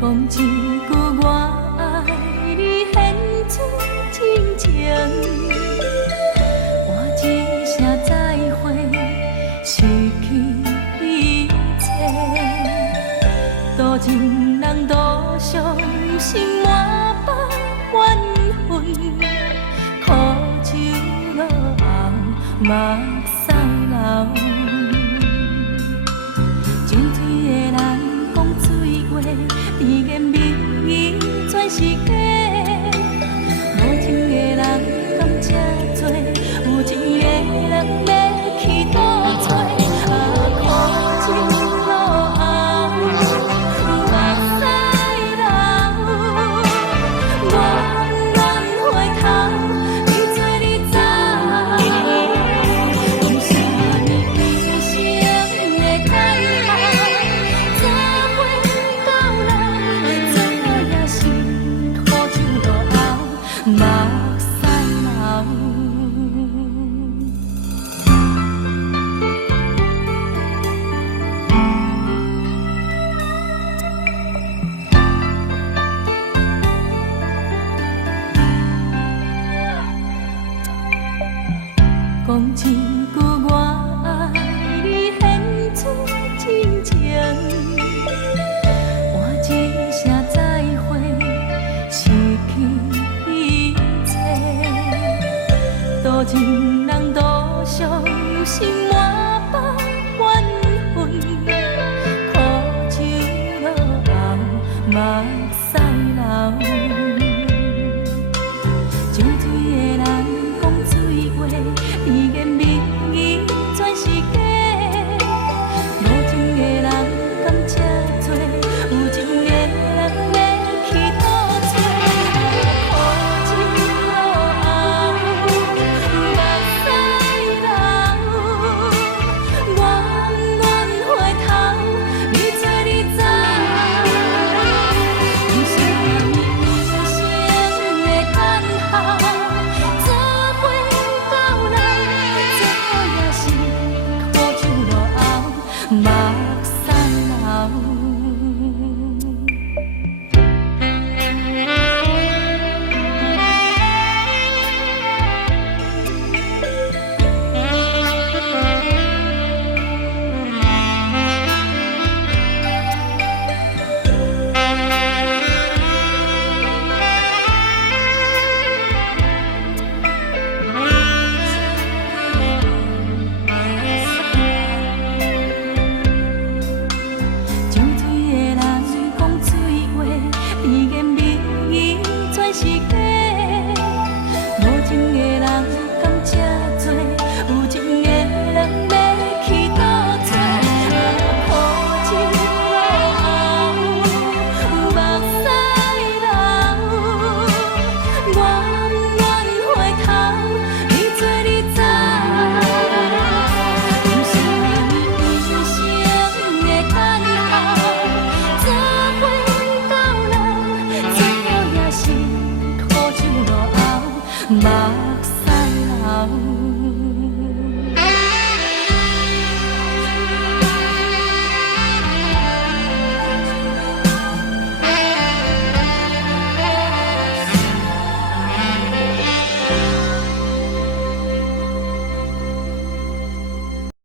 讲一句我爱你，献出真情，换一声再会，失去一切。多情人多伤心，满腹怨恨，苦酒落后，目屎流。上水的人讲水话，甜言蜜语全是假。无情的人甘这多，有情的人要去倒找？苦酒落后，目屎流。我愿回头，你做你走。用啥物一生的等候？早晚到老，最后也是苦酒落后，目屎流。讲一句我爱你，献出真情，换一声再会，失去一切。多情人多伤心，满腹怨恨，苦酒落后，目屎流。